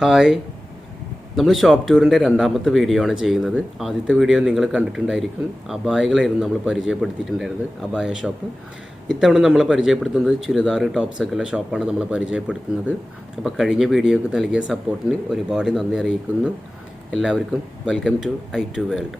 Hi, നമ്മൾ shop ടൂറിൻ്റെ രണ്ടാമത്തെ video ആണ് ചെയ്യുന്നത്. ആദ്യത്തെ വീഡിയോ നിങ്ങൾ കണ്ടിട്ടുണ്ടായിരിക്കും. അബായകളായിരുന്നു നമ്മൾ പരിചയപ്പെടുത്തിയിട്ടുണ്ടായിരുന്നത്, അബായ ഷോപ്പ്. ഇത്തവണ നമ്മൾ പരിചയപ്പെടുത്തുന്നത് ചുരിദാർ ടോപ്സൊക്കെയുള്ള ഷോപ്പാണ് നമ്മൾ പരിചയപ്പെടുത്തുന്നത്. അപ്പോൾ കഴിഞ്ഞ വീഡിയോക്ക് നൽകിയ സപ്പോർട്ടിന് ഒരുപാട് നന്ദി അറിയിക്കുന്നു. എല്ലാവർക്കും welcome to i2 world.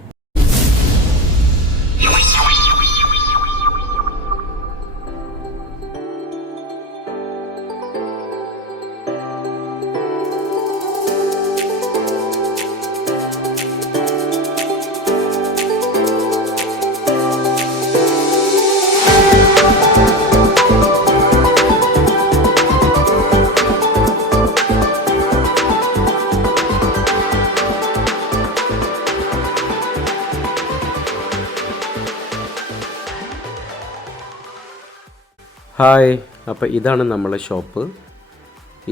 Hi, അപ്പോൾ ഇതാണ് നമ്മളെ ഷോപ്പ്.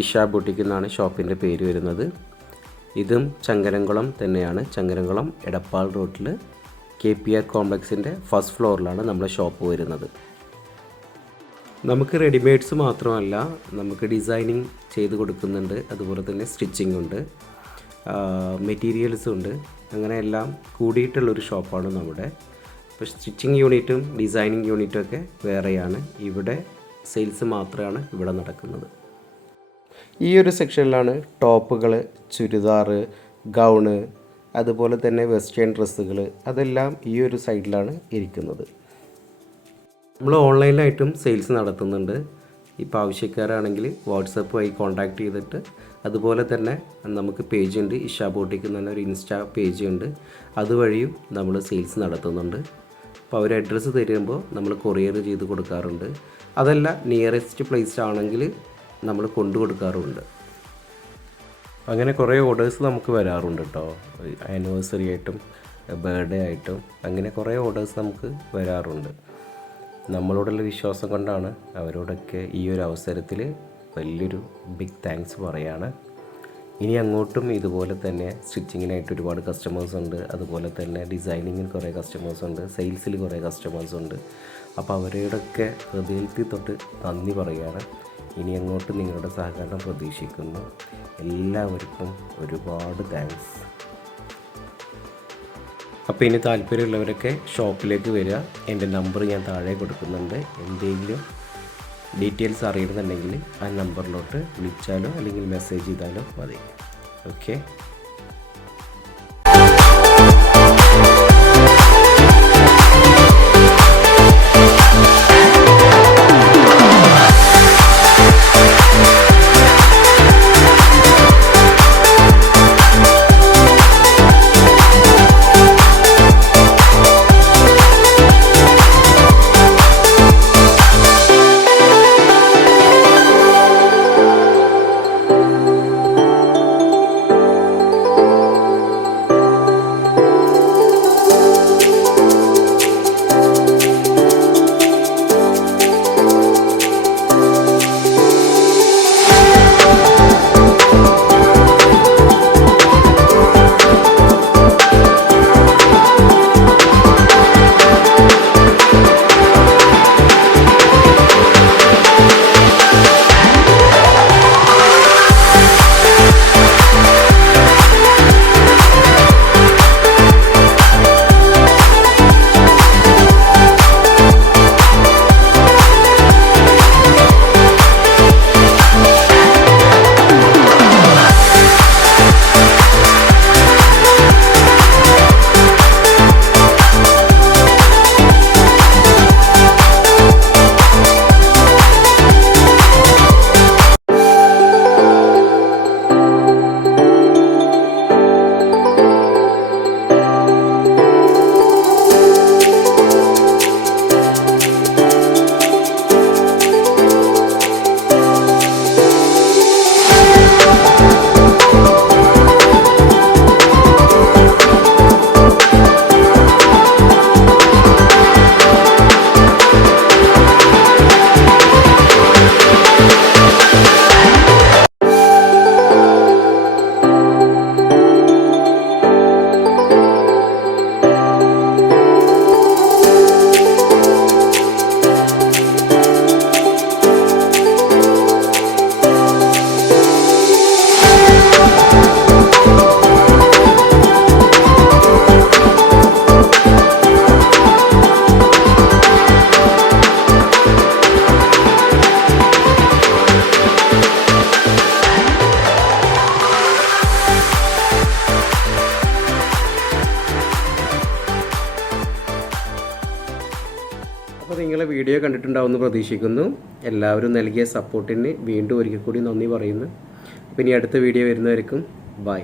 ഇഷ ബുട്ടിക് എന്നാണ് ഷോപ്പിൻ്റെ പേര് വരുന്നത്. ഇതും ചങ്ങരംകുളം തന്നെയാണ്. ചങ്ങരംകുളം എടപ്പാൾ റോട്ടിൽ KPR കോംപ്ലക്സിൻ്റെ ഫസ്റ്റ് ഫ്ലോറിലാണ് നമ്മളെ ഷോപ്പ് വരുന്നത്. നമുക്ക് റെഡിമെയ്ഡ്സ് മാത്രമല്ല, നമുക്ക് ഡിസൈനിങ് ചെയ്ത് കൊടുക്കുന്നുണ്ട്. അതുപോലെ തന്നെ സ്റ്റിച്ചിങ് ഉണ്ട്, മെറ്റീരിയൽസും ഉണ്ട്. അങ്ങനെ എല്ലാം കൂടിയിട്ടുള്ളൊരു ഷോപ്പാണ് നമ്മുടെ. ഇപ്പോൾ സ്റ്റിച്ചിങ് യൂണിറ്റും ഡിസൈനിങ് യൂണിറ്റും ഒക്കെ വേറെയാണ്. ഇവിടെ സെയിൽസ് മാത്രമാണ് ഇവിടെ നടക്കുന്നത്. ഈ ഒരു സെക്ഷനിലാണ് ടോപ്പുകൾ, ചുരിദാർ, ഗൗണ്, അതുപോലെ തന്നെ വെസ്റ്റേൺ ഡ്രസ്സുകൾ, അതെല്ലാം ഈ ഒരു സൈഡിലാണ് ഇരിക്കുന്നത്. നമ്മൾ ഓൺലൈനായിട്ടും സെയിൽസ് നടത്തുന്നുണ്ട്. ഇപ്പോൾ ആവശ്യക്കാരാണെങ്കിൽ വാട്സപ്പ് വഴി കോൺടാക്റ്റ് ചെയ്തിട്ട്, അതുപോലെ തന്നെ നമുക്ക് പേജുണ്ട്, ഇഷ ബോട്ടിക്ക് എന്ന് പറഞ്ഞ ഒരു ഇൻസ്റ്റാ പേജുണ്ട്, അതുവഴിയും നമ്മൾ സെയിൽസ് നടത്തുന്നുണ്ട്. അപ്പോൾ അവർ അഡ്രസ്സ് തരുമ്പോൾ നമ്മൾ കൊറിയർ ചെയ്ത് കൊടുക്കാറുണ്ട്. അതല്ല, നിയറസ്റ്റ് പ്ലേസ് ആണെങ്കിൽ നമ്മൾ കൊണ്ടു കൊടുക്കാറുമുണ്ട്. അങ്ങനെ കുറേ ഓർഡേഴ്സ് നമുക്ക് വരാറുണ്ട് കേട്ടോ. ആനിവേഴ്സറി ആയിട്ടും ബർത്ത്ഡേ ആയിട്ടും അങ്ങനെ കുറേ ഓർഡേഴ്സ് നമുക്ക് വരാറുണ്ട്. നമ്മളോടുള്ള വിശ്വാസം കൊണ്ടാണ് അവരോടൊക്കെ ഈ ഒരു അവസരത്തിൽ വലിയൊരു ബിഗ് താങ്ക്സ് പറയുകയാണ്. ഇനി അങ്ങോട്ടും ഇതുപോലെ തന്നെ സ്റ്റിച്ചിങ്ങിനായിട്ട് ഒരുപാട് കസ്റ്റമേഴ്സ് ഉണ്ട്. അതുപോലെ തന്നെ ഡിസൈനിങ്ങിൽ കുറേ കസ്റ്റമേഴ്സ് ഉണ്ട്, സെയിൽസിൽ കുറേ കസ്റ്റമേഴ്സ് ഉണ്ട്. അപ്പോൾ അവരോടൊക്കെ ഹൃദയത്തിൽ തൊട്ട് നന്ദി പറയുകയാണ്. ഇനി അങ്ങോട്ട് നിങ്ങളുടെ സഹകരണം പ്രതീക്ഷിക്കുന്നു. എല്ലാവർക്കും ഒരുപാട് താങ്ക്സ്. അപ്പോൾ ഇനി താല്പര്യമുള്ളവരൊക്കെ ഷോപ്പിലേക്ക് വരിക. എൻ്റെ നമ്പർ ഞാൻ താഴെ കൊടുക്കുന്നുണ്ട്. എന്തെങ്കിലും ഡീറ്റെയിൽസ് അറിയണമെന്നുണ്ടെങ്കിൽ ആ നമ്പറിലോട്ട് വിളിച്ചാലോ അല്ലെങ്കിൽ മെസ്സേജ് ചെയ്താലോ മതി. ഓക്കെ. നിങ്ങളെ വീഡിയോ കണ്ടിട്ടുണ്ടാവുമെന്ന് പ്രതീക്ഷിക്കുന്നു. എല്ലാവരും നൽകിയ സപ്പോർട്ടിന് വീണ്ടും ഒരിക്കൽ കൂടി നന്ദി പറയുന്നു. അപ്പോൾ ഇനി അടുത്ത വീഡിയോ വരുന്നവരെക്കും ബൈ.